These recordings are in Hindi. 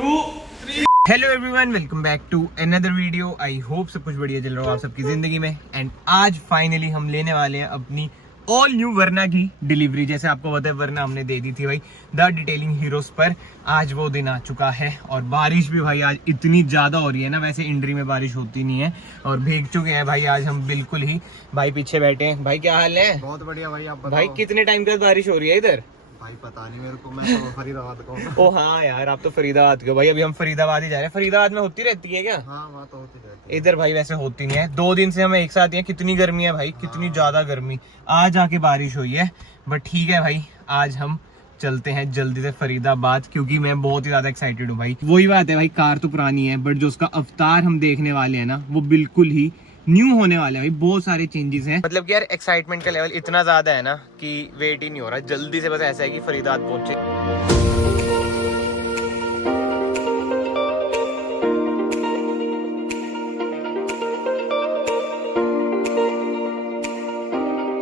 2 3। Hello everyone, welcome back to another video. I hope सब कुछ बढ़िया चल रहा हो आप सबकी जिंदगी में। एंड आज फाइनली हम लेने वाले हैं अपनी ऑल न्यू वर्ना की डिलीवरी। जैसे आपको पता है वर्ना हमने दे दी थी भाई द डिटेलिंग हीरोज पर। आज वो दिन आ चुका है और बारिश भी भाई आज इतनी ज्यादा हो रही है ना। वैसे इंड्री में बारिश होती नहीं है और भीग चुके हैं भाई आज हम बिल्कुल ही। भाई पीछे बैठे हैं। भाई क्या हाल है? बहुत बढ़िया भाई, आप बताओ। भाई कितने टाइम के बाद बारिश हो रही है इधर? भाई पता नहीं मेरे को, मैं तो फरीदाबाद का हूँ। ओ हाँ यार, आप तो फरीदाबाद के हो भाई। अभी हम फरीदाबाद ही जा रहे हैं। फरीदाबाद में होती रहती है क्या? हाँ वहाँ तो होती रहती है। इधर भाई वैसे होती नहीं है। 2 दिन से हम एक साथ हैं। कितनी गर्मी है भाई, कितनी ज्यादा गर्मी। आज आके बारिश हुई है बट ठीक है भाई। आज हम चलते हैं जल्दी से फरीदाबाद क्योंकि मैं बहुत ही ज्यादा एक्साइटेड हूँ भाई। वही बात है भाई, कार तो पुरानी है बट जो उसका अवतार हम देखने वाले हैं ना वो बिल्कुल ही न्यू होने वाले हैं भाई। बहुत सारे चेंजेस हैं। मतलब कि यार एक्साइटमेंट का लेवल इतना ज्यादा है ना कि वेट ही नहीं हो रहा। जल्दी से बस ऐसा है कि फरीदाबाद पहुंचे।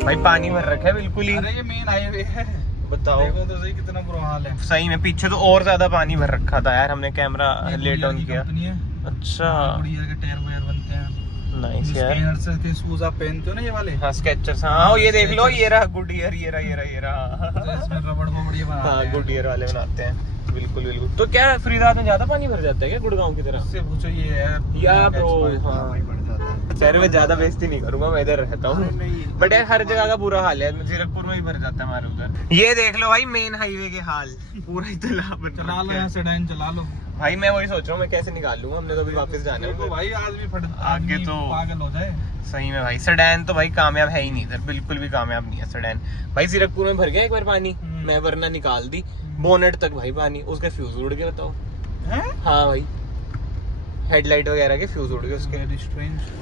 भाई पानी भर रखा है बिल्कुल ही। अरे ये मेन हाईवे है, बताओ। देखो तो सही कितना बुरा हाल है। सही में पीछे तो और ज्यादा पानी भर रखा था यार। हमने कैमरा लेट ऑन किया। अच्छा, गुड़िया के टायर वायर बनते हैं। नाइस यार। स्केनर्स के शूज आप पहनते हो ना ये वाले? हाँ स्केचर्स। हाँ ये देख लो, ये रहा गुड ईयर, ये रहा। तो इसमें रबड़ को बढ़िया बनाते हाँ हैं। गुड ईयर वाले बनाते हैं। बिल्कुल बिल्कुल। तो क्या फरीदाबाद में ज्यादा पानी भर जाता है क्या गुड़गांव की तरह? उससे पूछो ये है या ब्रो। हाँ भाई बढ़ जाता है। शहर में ज्यादा बेइज्जती नहीं करूंगा, मैं इधर रहता हूँ। बट यार हर जगह का बुरा हाल है। जीरकपुर में भी भर जाता है हमारे उधर। ये देख लो भाई मेन हाईवे के हाल, पूरा ही तालाब चला लो यहाँ सेडान चला लो भाई। मैं वही सोच रहा हूँ मैं कैसे निकाल लूंगा। हमने तो अभी वापस जाना है। देखो भाई आज भी फट आगे तो पागल हो जाए। सही में भाई सेडान तो भाई कामयाब है ही नहीं इधर, बिल्कुल भी कामयाब नहीं है सेडान। भाई जीरकपुर में भर गया एक बार पानी, मैं वरना निकाल दी बोनेट तक भाई पानी। उसके फ्यूज उड़ गए। बताओ। हाँ भाई हेडलाइट वगैरह के फ्यूज उड़ गए उसके।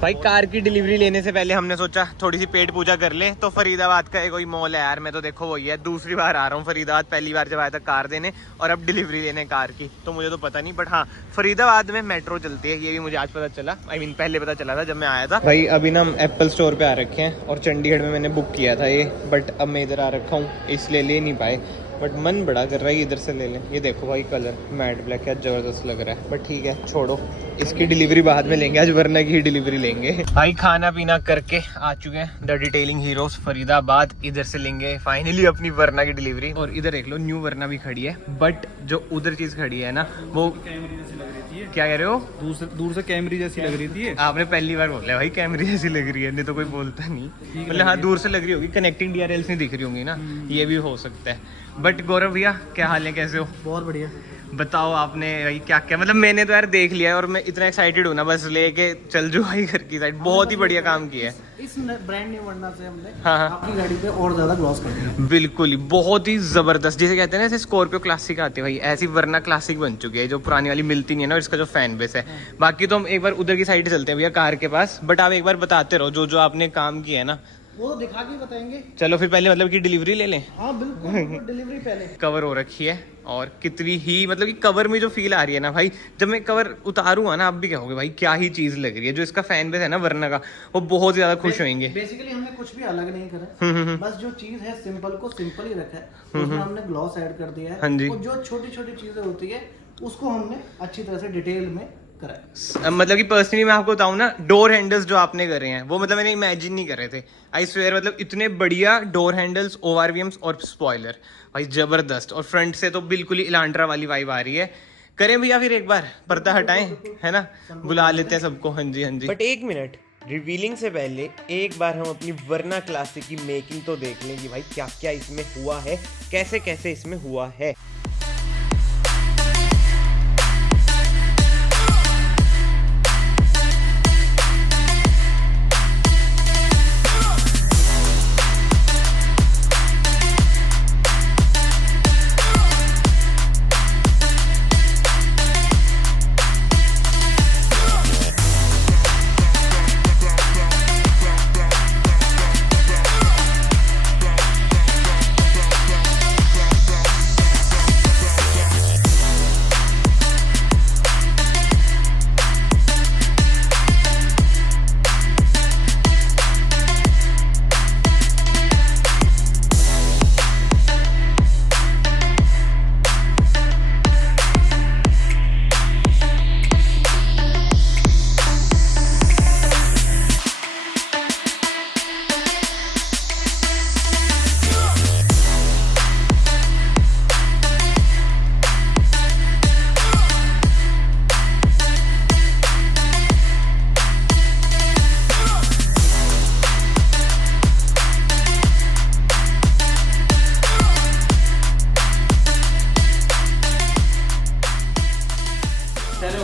भाई कार की डिलीवरी लेने से पहले हमने सोचा थोड़ी सी पेट पूजा कर ले। तो फरीदाबाद का कोई मॉल है यार, मैं तो देखो वही है। दूसरी बार आ रहा हूँ फरीदाबाद। पहली बार जब आया था कार देने और अब डिलीवरी लेने कार की, तो मुझे तो पता नहीं। बट हाँ फरीदाबाद में मेट्रो चलती है, ये भी मुझे आज पता चला। आई मीन पहले पता चला था जब मैं आया था। भाई अभी ना हम एप्पल स्टोर पे आ रखे हैं और चंडीगढ़ में मैंने बुक किया था ये, बट अब मैं इधर आ रखा हूँ इसलिए ले नहीं पाए। बट मन बड़ा कर रहा है इधर से ले लें। ये देखो भाई कलर मैट ब्लैक क्या जबरदस्त लग रहा है। बट ठीक है छोड़ो, इसकी डिलीवरी बाद में लेंगे। आज वरना की डिलीवरी लेंगे। भाई खाना पीना करके आ चुके हैं द डिटेलिंग हीरोज फरीदाबाद। इधर से लेंगे फाइनली अपनी वरना की डिलीवरी। और इधर देख लो न्यू वरना भी खड़ी है। बट जो उधर चीज खड़ी है ना वो क्या कह रहे हो? दूर से कैमरी जैसी लग रही थी। आपने पहली बार बोला भाई कैमरे जैसी लग रही है, नहीं तो कोई बोलता नहीं। मतलब हाँ दूर से लग रही होगी, कनेक्टिंग डीआरएल्स नहीं दिख रही होंगी ना, ये भी हो सकता है। बट गौरव भैया क्या हाल है, कैसे हो? बहुत बढ़िया। बताओ आपने भाई क्या क्या, मतलब मैंने तो यार देख लिया है और मैं इतना एक्साइटेड हूँ ना, बस लेके चल जो भाई घर की साइड। बहुत ही बढ़िया काम किया है। इस ब्रांड न्यू वर्ना से हमने हाँ अपनी गाड़ी पे और ज्यादा ग्लॉस कर दिया। बिल्कुल ही बहुत ही जबरदस्त। जिसे कहते हैं ना ऐसे स्कॉर्पियो क्लासिक आती है भाई, ऐसी वरना क्लासिक बन चुकी है। जो पुरानी वाली मिलती नहीं है ना, इसका जो फैन बेस है। बाकी तो हम एक बार उधर की साइड चलते हैं भैया कार के पास। बट आप एक बार बताते रहो जो जो आपने काम किया है ना, वो दिखा के बताएंगे। चलो फिर पहले मतलब कि डिलीवरी ले लें। हाँ बिल्कुल डिलीवरी पहले। कवर हो रखी है और कितनी ही मतलब कि कवर में जो फील आ रही है ना भाई, जब मैं कवर उतारूंगा ना आप भी कहोगे भाई क्या ही चीज लग रही है। जो इसका फैन बेस है ना वरना का, वो बहुत ज्यादा खुश होंगे। बेसिकली हमने कुछ भी अलग नहीं करा, बस जो चीज है सिंपल को सिंपल ही रखा है। उसमें हमने ग्लॉस ऐड कर दिया है। हाँ जी। और जो छोटी छोटी चीजें होती है उसको हमने अच्छी तरह से डिटेल में करा। मतलब कि पर्सनली मैं आपको बताऊं ना, डोर हैंडल्स जो आपने करे हैं वो मतलब मैंने इमेजिन नहीं कर रहे थे। आई स्वेयर मतलब इतने बढ़िया डोर हैंडल्स, ओआरवीएम्स और स्पॉइलर भाई जबरदस्त। और फ्रंट से तो बिल्कुल ही इलांट्रा वाली वाइब आ रही है। करें भैया फिर एक बार पर्दा हटाएं, है ना, बुला लेते हैं सबको। हाँ जी हाँ जी। बट एक मिनट, रिवीलिंग से पहले एक बार हम अपनी वरना क्लासिक की मेकिंग तो देख लें कि भाई क्या क्या इसमें हुआ है, कैसे कैसे इसमें हुआ है।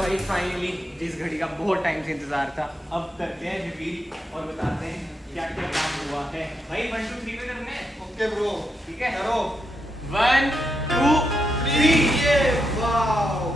भाई फाइनली जिस घड़ी का बहुत टाइम से इंतजार था, अब करते हैं रिवील और बताते हैं क्या क्या काम हुआ है। भाई 1 2 3 पे करने हैं। ओके ब्रो, ठीक है, करो। 1 2 3। ये वाओ,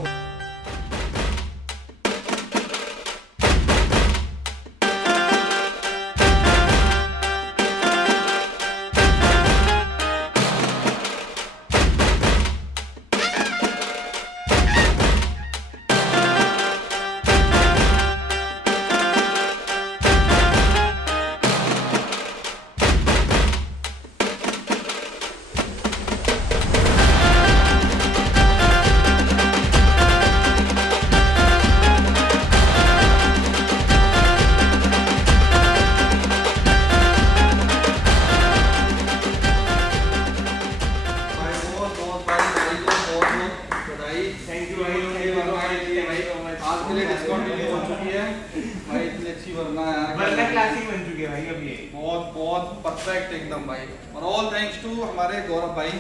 बहुत परफेक्ट एकदम भाई। और ऑल थैंक्स टू हमारे गौरव भाई,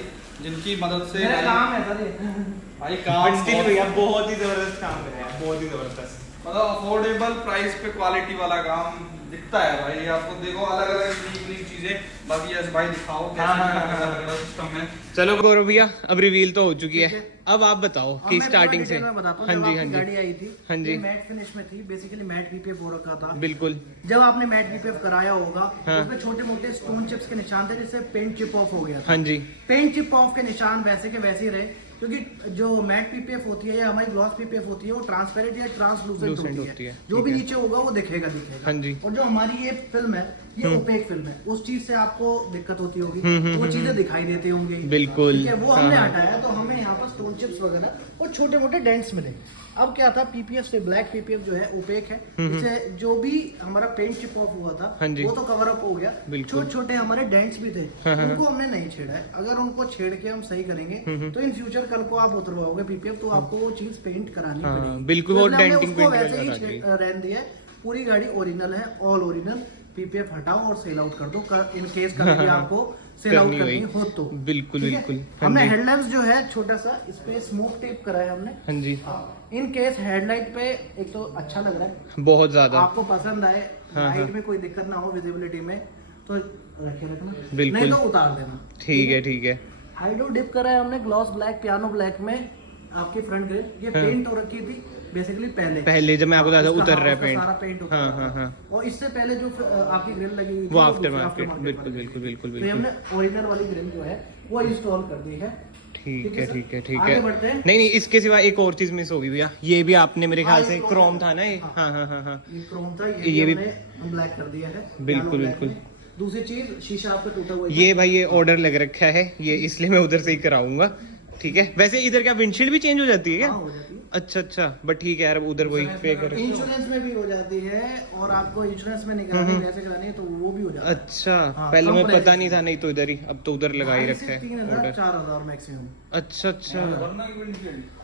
जिनकी मदद से मेरा काम है सर ये। भाई काम भैया बहुत ही जबरदस्त काम कर रहे हैं, बहुत ही जबरदस्त। मतलब अफोर्डेबल प्राइस पे क्वालिटी वाला काम दिखता है भाई। आपको देखो अलग अलग यूनिक चीजें। बाकी यस भाई दिखाओ कैसे सिस्टम है। चलो गौरव भैया, अब रिवील तो हो चुकी है, अब आप बताओ अब कि मैं स्टार्टिंग से। मैं बताता हूँ, हाँ जब जी, आपकी हाँ जी, गाड़ी आई थी, हाँ जी। ये मैट फिनिश में थी, बेसिकली मैट पीपीएफ हो रखा था। बिल्कुल। जब आपने मैट पीपीएफ कराया होगा, हाँ। उसमें छोटे मोटे स्टोन चिप्स के निशान थे, जिससे पेंट चिप ऑफ हो गया था। हाँ जी। पेंट चिप ऑफ के निशान वैसे के वैसे ही रहे, क्योंकि जो मैट पीपीएफ होती है या हमारी ग्लॉस पीपीएफ होती है, वो ट्रांसपेरेंट या ट्रांसलूसेंट होती है। जो भी नीचे होगा वो दिखेगा। हाँ जी। और जो हमारी ये फिल्म है, ये ओपेक फिल्म है, उस चीज से आपको दिक्कत होती होगी, वो चीजें दिखाई देती होंगी। बिल्कुल। ठीक है, वो हमने हटाया, तो हमें यहाँ पर स्टोन चिप्स वगैरह और छोटे मोटे डेंट्स मिले। अब क्या था, पीपीएफ से ब्लैक पीपीएफ जो है ओपेक है, इससे जो भी हमारा पेंट चिप ऑफ हुआ था, हाँ जी। वो तो कवर अप हो गया। छोटे छोटे हमारे डेंट्स भी थे, उनको हमने नहीं छेड़ा है। अगर उनको छेड़ के हम सही करेंगे तो इन फ्यूचर कल को आप उतरवाओगे पीपीएफ, तो आपको वो चीज पेंट करानी पड़ेगी। बिल्कुल, वो हमने डेंटिंग उसको पेंट वैसे ही रहने दिया है। पूरी गाड़ी ओरिजिनल है, ऑल ओरिजिनल। पीपीएफ हटाओ और सेल आउट कर दो, इन केस कभी भी आपको सेल आउट करनी हो तो। बिल्कुल बिल्कुल। हमने हेडलैम्प्स जो है छोटा सा, इस पे स्मोक टेप कराया हमने। हाँ जी। इन केस हेडलाइट पे एक तो अच्छा लग रहा है, बहुत ज्यादा आपको पसंद आए, लाइट में कोई दिक्कत ना हो, विजिबिलिटी में, तो रखे रखना, बिल्कुल। नहीं तो उतार देना। ठीक है, ठीक है। हाइड्रो डिप कराया हमने ग्लॉस ब्लैक, पियानो ब्लैक में आपकी फ्रंट ग्रिल। ये पेंट हो रखी थी बेसिकली पहले जब मैं आपको बताया उसका, उतर रहा है सारा पेंट होता था। और इससे पहले जो आपकी ग्रिल लगी हुई थी, वो आफ्टर दूसरी मार्केट। aftermarket बिल्कुल वाली। बिल्कुल बिल्कुल तो ये बिल्कुल। हमने ओरिजिनल वाली ग्रिल जो है वो इंस्टॉल कर दी है। ठीक है, सर? ठीक है, ठीक आगे है। बढ़ते हैं। नहीं नहीं, इसके सिवा एक और चीज मिस होगी भैया। ये भी आपने मेरे ख्याल से क्रोम था ना ये। हाँ हाँ हाँ हाँ। ये क्रोम था, ये भी हमने ब्लैक कर दिया है। बिल्कुल, पियानो ब्लैक बिल्कुल। में। दूसरी चीज, शीशा आपका टूटा हुआ है। ये भाई ये ऑर्डर लग रखा है, ये इसलिए मैं उधर से ही कराऊंगा। ठीक है। वैसे इधर क्या विंडशील्ड भी चेंज हो जाती है क्या? हाँ, हो जाती है। अच्छा अच्छा, बट ठीक है यार, उधर वही पे कर। इंश्योरेंस में भी हो जाती है, और आपको इंश्योरेंस में नहीं करानी, वैसे करानी है तो वो भी हो जाता है। अच्छा। हाँ, पहले मैं कम पता प्राइस नहीं था, नहीं तो इधर ही, अब तो उधर लगा ही रखा है 3,000 ऑर्डर। 4,000 मैक्सिमम। अच्छा अच्छा।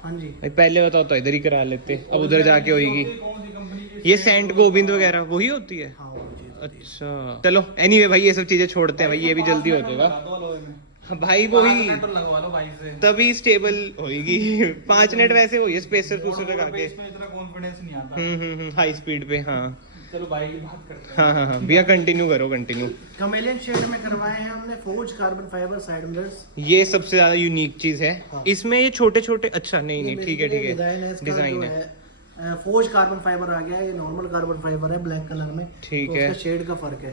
हाँ जी। भाई पहले बताओ तो इधर ही करा लेते, अब उधर जाके होगी। ये सेंट गोविंद वगैरह वही होती है? हाँ, वो चीज। अच्छा चलो, एनीवे भाई ये सब चीजें छोड़ते हैं भाई, ये भी जल्दी हो जाएगा। हाँ, भाई वही लगवा लो भाई से, तभी स्टेबल होएगी। 5 नेट वैसे होई है, स्पेसर स्पूसर लगा के। इसमें इतना कॉन्फिडेंस नहीं आता। हाई स्पीड पे। हाँ चलो भाई की बात करते हैं। हाँ हाँ हाँ भैया, कंटिन्यू करो, कंटिन्यू। कमेलियन शेड में करवाए हैं हमने forge carbon fibre side mirrors. ये सबसे ज्यादा यूनिक चीज है। हाँ। इसमें ये छोटे छोटे, अच्छा नहीं नहीं, ठीक है ठीक है, डिजाइन है इसका, डिजाइन जो है। फोर्ज कार्बन फाइबर आ गया है, ये नॉर्मल कार्बन फाइबर है ब्लैक कलर में। ठीक तो है। उसका शेड का फर्क है।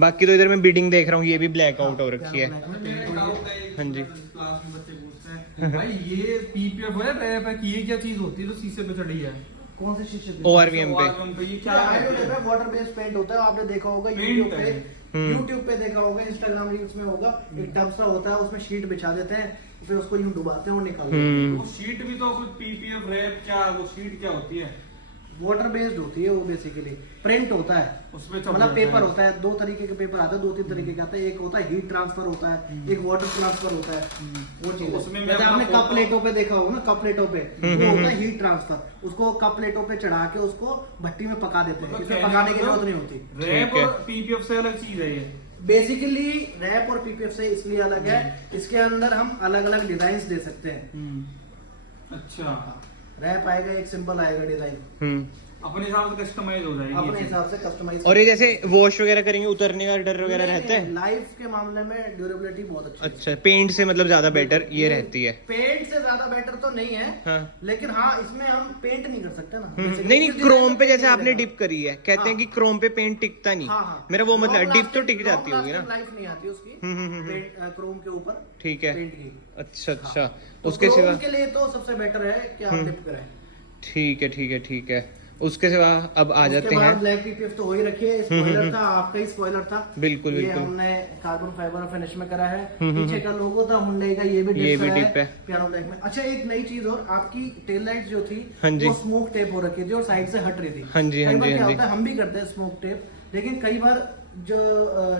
बाकी तो इधर मैं बिडिंग देख रहा हूँ, ये भी ब्लैक आउट हो रखी है। ब्लैक में paint हुई है। हाँ जी। क्लास में बच्चे पूछते हैं भाई ये पीपीएफ है, रैप है, कि ये क्या चीज होती है जो शीशे पे चढ़ी है? कौन से शीशे पे? ORVM पे। ये क्या क्या वाटर बेस्ड पेंट होता है, आपने देखा होगा Paint यूट्यूब है। पे। यूट्यूब पे देखा होगा, इंस्टाग्राम रील्स में होगा, एक टब सा होता है, उसमें शीट बिछा देते हैं, फिर उसको यूं डुबाते हैं और निकालते हैं। वो शीट भी तो कुछ पीपीएफ रैप, क्या वो शीट क्या होती है? वाटर बेस्ड होती है वो, बेसिकली प्रिंट होता है उसमें मतलब पेपर होता है। 2 तरीके के पेपर आते हैं, 2-3 तरीके के आते हैं। एक होता है हीट ट्रांसफर होता है, एक वाटर ट्रांसफर होता है। वो चीज उसमें मैं जैसे आपने अपना कप प्लेटों पे देखा होगा ना, कप प्लेटों पे वो होता है हीट ट्रांसफर। उसको कप प्लेटों पे चढ़ा के उसको भट्टी में पका देते हैं, इसमें पकाने की जरूरत नहीं होती। रैप ठीक है। और पीपीएफ से अलग चीज है ये। बेसिकली रैप और पीपीएफ से इसलिए अलग है, इसके अंदर हम अलग अलग डिजाइन दे सकते हैं। अच्छा। रैप आएगा, एक सिंपल आएगा डिजाइन, अपने हिसाब से कस्टमाइज हो जाएगी अपने हिसाब से कस्टमाइज। और ये जैसे वॉश वगैरह करेंगे उतरने का डर वगैरह रहता है? लाइफ के मामले में ड्यूरेबिलिटी बहुत अच्छी है। अच्छा, पेंट से मतलब ज्यादा बेटर ये रहती है? पेंट से ज्यादा बेटर तो नहीं है, हाँ। लेकिन हाँ इसमें हम पेंट नहीं कर सकते ना। नहीं, क्रोम पे जैसे आपने डिप करी है, कहते हैं कि क्रोम पे पेंट टिकता नहीं। हाँ। मेरा वो मतलब डिप तो टिक जाती होगी ना? लाइफ नहीं आती उसकी क्रोम के ऊपर, ठीक है। पेंट की। अच्छा, तो उसके सिवा क्रोम के लिए तो सबसे बेटर है कि आप डिप कराएं। ठीक है। उसके सिवा अब आ जाते हैं। ब्लैक पीपीएफ तो हो ही रखी है, स्पॉइलर था, आपका ही स्पॉइलर था। बिल्कुल ये हमने कार्बन फाइबर फिनिश में करा है, पीछे का लोगो था हुंडई का, ये भी डिप है पियानो ब्लैक में। अच्छा, एक नई चीज और, आपकी टेल लाइट जो थी वो स्मोक टेप हो रखी थी और साइड से हट रही थी। कई बार क्या होता है, हम भी करते हैं स्मोक टेप, लेकिन कई बार जो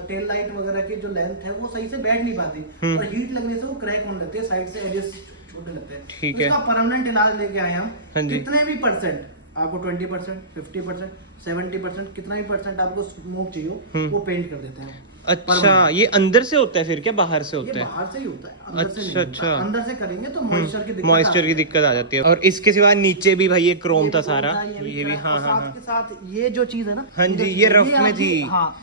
टेल लाइट वगैरह की जो लेंथ है वो सही से बैठ नहीं पाती और हीट लगने से वो क्रैक होने लगती है, साइड से एजेस छोटे लगते हैं। ठीक है, इसका परमानेंट इलाज लेके आए हम। कितने भी परसेंट आपको 20%, 50%, 70%, कितना भी परसेंट आपको स्मोक चाहिए वो पेंट कर देते हैं। अच्छा, ये अंदर से होता है फिर क्या बाहर से होता है? बाहर से ही होता है, अंदर से नहीं होता। अंदर से करेंगे तो मॉइस्चर की दिक्कत आ जाती है। और इसके सिवा नीचे भी भाई ये क्रोम था सारा, ये भी हाँ। साथ के साथ ये जो चीज है ना, हाँ जी, ये रफ में थी,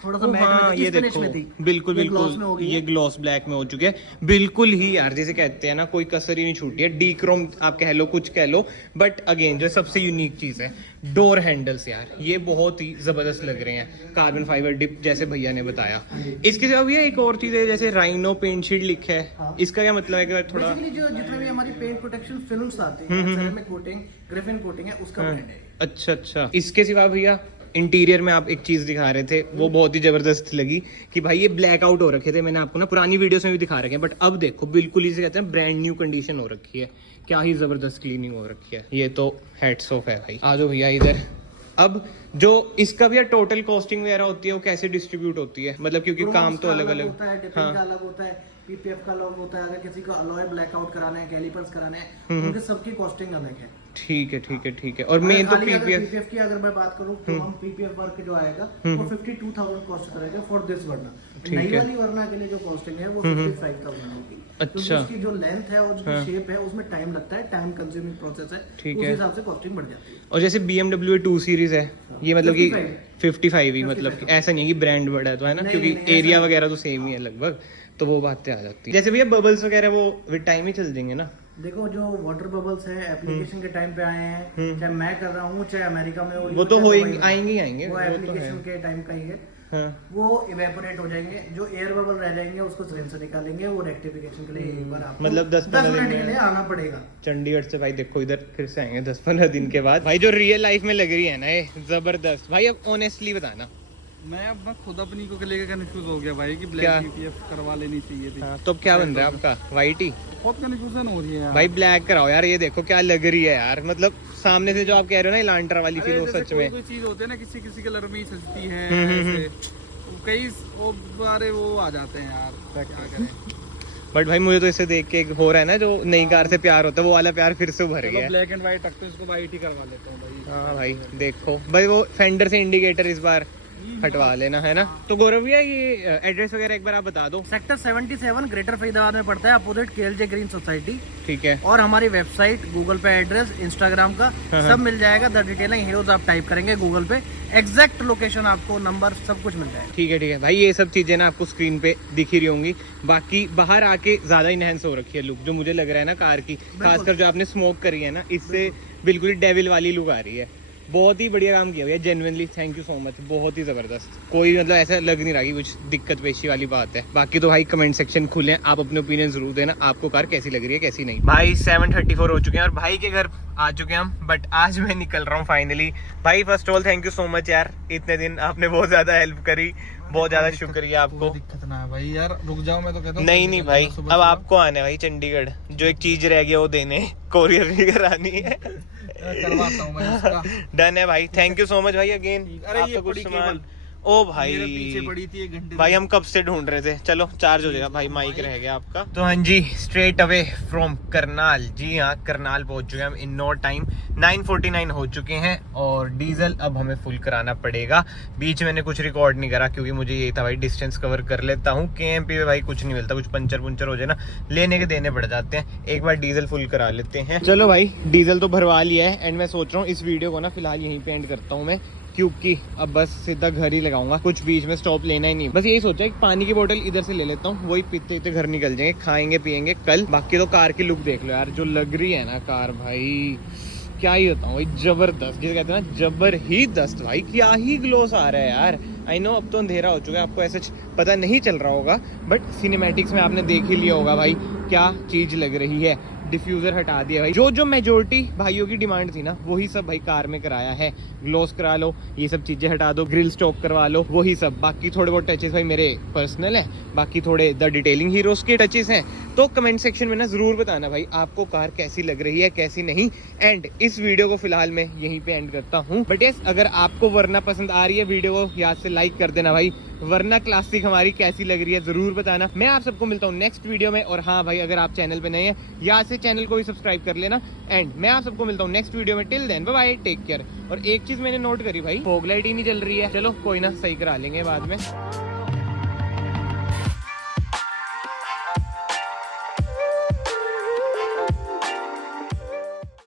थोड़ा सा मैट में थी, ये देखो बिल्कुल ये ग्लॉस ब्लैक में हो चुके हैं बिल्कुल ही यार, जैसे कहते हैं ना कोई कसर ही नहीं छूटी है। डी क्रोम आप कह लो, कुछ कह लो, बट अगेन जो सबसे यूनिक चीज है, डोर हैंडल्स यार, ये बहुत ही जबरदस्त लग रहे हैं, कार्बन फाइबर डिप जैसे भैया ने बताया। इसके सिवा भैया एक और चीज है, जैसे राइनो पेंट शीट लिखा है, इसका क्या मतलब है? कि थोड़ा जो जितने भी हमारी पेंट प्रोटेक्शन फिल्म्स आती हैं, सेरेमिक कोटिंग, ग्रिफिन कोटिंग है, उसका ब्रांड है। अच्छा। इसके सिवा भैया इंटीरियर में आप एक चीज दिखा रहे थे, वो बहुत ही जबरदस्त लगी कि भाई ये ब्लैक आउट हो रखे थे, मैंने आपको ना पुरानी वीडियोस में भी दिखा रखे हैं, बट अब देखो बिल्कुल इसे कहते हैं ब्रांड न्यू कंडीशन हो रखी है, क्या ही जबरदस्त क्लीनिंग हो रखी है। ये तो हेड्स ऑफ है भाई। आ जाओ भैया इधर। अब जो इसका भी टोटल कॉस्टिंग वगैरह होती है वो कैसे डिस्ट्रीब्यूट होती है, मतलब क्योंकि काम तो अलग अलग होता है, डिपिंग का अलग होता है, पीपीएफ का अलग होता है, अगर किसी को अलॉय ब्लैकआउट कराना है, कैलिपर्स कराना है, उनके सबकी कॉस्टिंग अलग है। ठीक है। और मेन तो पीपीएफ की अगर मैं बात करूं तो हम पीपीएफ वर्क जो आएगा वो 52,000 कॉस्ट करेगा फॉर दिस वर्ना। नई वाली वर्ना के लिए जो कॉस्टिंग है वो 55,000 होगी। अच्छा, उसकी जो लेंथ है और जो शेप है उसमें टाइम लगता है, टाइम कंज्यूमिंग प्रोसेस है, उस हिसाब से कॉस्टिंग बढ़ जाती है। और जैसे BMW 2 सीरीज है, ये मतलब कि 55 ही, मतलब ऐसा नहीं है कि ब्रांड बड़ा है तो है ना, क्योंकि एरिया वगैरह तो सेम ही है लगभग, तो वो बातें आ जाती है। जैसे भैया बबल्स वगैरह वो विद टाइम ही चल जाएंगे ना? देखो, जो वाटर बबल्स है एप्लीकेशन के टाइम पे आए हैं, चाहे मैं कर रहा हूँ चाहे अमेरिका में वो तो आएंगे वो एप्लीकेशन के टाइम का ही है। वो इवेपोरेट हो जाएंगे, जो एयर बबल रह जाएंगे उसको ट्रेन से निकालेंगे, वो रेक्टिफिकेशन के लिए एक बार आपको मतलब 10-15 दिन के लिए आना पड़ेगा चंडीगढ़ से। भाई देखो इधर फिर से आएंगे 10-15 दिन के बाद। भाई जो रियल लाइफ में लग रही है ना ये जबरदस्त। भाई अब ऑनेस्टली बताना, मैं खुद अपनी को लेकर कंफ्यूज हो गया भाई कि ब्लैक पीपीएफ करवा लेनी चाहिए थी। तो क्या बन रहा है आपका? वाइट ही? बहुत कंफ्यूजन हो रही है यार। भाई ब्लैक कराओ यार, ये देखो क्या लग रही है यार, मतलब सामने से जो आप कह रहे हो ना लांटर वाली फील, वो सच में कोई चीज होती है ना, किसी कलर में ही सजती है, कई बारे वो आ जाते हैं यार, क्या करें। बट भाई मुझे तो इसे देख के हो रहा है ना, जो नई कार से प्यार होता है वो वाला प्यार फिर से उभर गया। ब्लैक एंड व्हाइट रखते हैं, इसको व्हाइट ही करवा लेता हूं भाई। हाँ भाई देखो भाई, वो फेंडर से इंडिकेटर इस बार हटवा लेना है ना। तो गौरव भैया ये एड्रेस वगैरह एक बार आप बता दो। सेक्टर 77 ग्रेटर फरीदाबाद में पड़ता है, अपोजिट KLJ ग्रीन सोसाइटी। ठीक है। और हमारी वेबसाइट, गूगल पे एड्रेस, इंस्टाग्राम का सब मिल जाएगा। द डिटेलिंग हीरोज आप टाइप करेंगे गूगल पे, एग्जैक्ट लोकेशन आपको, नंबर सब कुछ मिल जाएगा। ठीक है भाई, ये सब चीजें ना आपको स्क्रीन पे दिख ही रही होंगी। बाकी बाहर आके ज्यादा इनहेंस हो रखी है लुक, जो मुझे लग रहा है ना कार की, खासकर जो आपने स्मोक करी है ना, इससे बिल्कुल डेविल वाली लुक आ रही है। बहुत ही बढ़िया काम किया भैया, genuinely thank you so much, बहुत ही जबरदस्त। कोई मतलब ऐसा लग नहीं रहा कि कुछ दिक्कत पेशी वाली बात है। बाकी तो भाई कमेंट सेक्शन खुले हैं, आप अपने ओपिनियन जरूर देना, आपको कार कैसी लग रही है कैसी नहीं। भाई 7:34 हो चुके हैं और भाई के घर आ चुके हैं हम, बट आज मैं निकल रहा हूँ फाइनली। भाई first of all thank you so much यार, इतने दिन आपने बहुत ज्यादा हेल्प करी, बहुत ज्यादा शुक्रिया आपको। दिक्कत ना है भाई यार, रुक जाओ, मैं तो कहता हूं नहीं भाई, अब आपको आना है भाई चंडीगढ़, जो एक चीज रह गया वो देने, कोरियर भी करानी है, करवाता हूं मैं इसका। डन है भाई, थैंक यू सो मच भाई अगेन। अरे ये कुछ ओ भाई मेरे पीछे पड़ी थी 1 घंटे भाई हम कब से ढूंढ रहे थे। चलो चार्ज हो जाएगा भाई, माइक रह गया आपका। तो हाँ जी, स्ट्रेट अवे फ्रॉम करनाल। जी हाँ, करनाल पहुंच चुके हैं हम इन नो टाइम। 9:49 हो चुके हैं और डीजल अब हमें फुल कराना पड़ेगा। बीच मैंने कुछ रिकॉर्ड नहीं करा क्योंकि मुझे ये था भाई डिस्टेंस कवर कर लेता हूँ। KMP में भाई कुछ नहीं मिलता, कुछ पंचर पुंचर हो जाए ना लेने के देने पड़ जाते हैं। एक बार डीजल फुल करा लेते हैं। चलो भाई डीजल तो भरवा लिया है एंड मैं सोच रहा हूँ इस वीडियो को ना फिलहाल यहीं पे एंड करता हूँ मैं, क्योंकि अब बस सीधा घर ही लगाऊंगा, कुछ बीच में स्टॉप लेना ही नहीं। बस यही सोचा है कि पानी की बोतल इधर से ले लेता हूँ, वही पीते पीते घर निकल जाएंगे, खाएंगे पियेंगे कल। बाकी तो कार की लुक देख लो यार, जो लग रही है ना कार भाई, क्या ही बताऊं भाई, जबरदस्त। जिसे कहते हैं ना जबर ही दस्त भाई, क्या ही ग्लोस आ रहा है यार। आई नो अब तो अंधेरा हो चुका है, आपको ऐसे पता नहीं चल रहा होगा, बट सिनेमैटिक्स में आपने देख ही लिया होगा भाई क्या चीज लग रही है। डिफ्यूजर हटा दिया भाई, जो मेजोरिटी भाइयों की डिमांड थी ना वही सब भाई कार में कराया है। ग्लोस करा लो, ये सब चीजें हटा दो, ग्रिल स्टॉक करवा लो, वही सब। बाकी थोड़े बहुत टचेस भाई मेरे पर्सनल है, बाकी थोड़े द डिटेलिंग हीरोज के टचेस हैं। तो कमेंट सेक्शन में ना जरूर बताना भाई आपको कार कैसी लग रही है कैसी नहीं। एंड इस वीडियो को फिलहाल मैं यहीं पे एंड करता हूँ। बट यस, अगर आपको वरना पसंद आ रही है वीडियो को याद से लाइक कर देना भाई। वरना क्लासिक हमारी कैसी लग रही है जरूर बताना। मैं आप सबको मिलता हूँ नेक्स्ट वीडियो में। और हाँ भाई, अगर आप चैनल पे नए हैं याद से चैनल को भी सब्सक्राइब कर लेना। एंड मैं आप सबको मिलता हूँ नेक्स्ट वीडियो में। Till then bye bye, take care. और एक चीज मैंने नोट करी भाई, फॉग लाइट ही नहीं जल रही है। चलो कोई ना, सही करा लेंगे बाद में।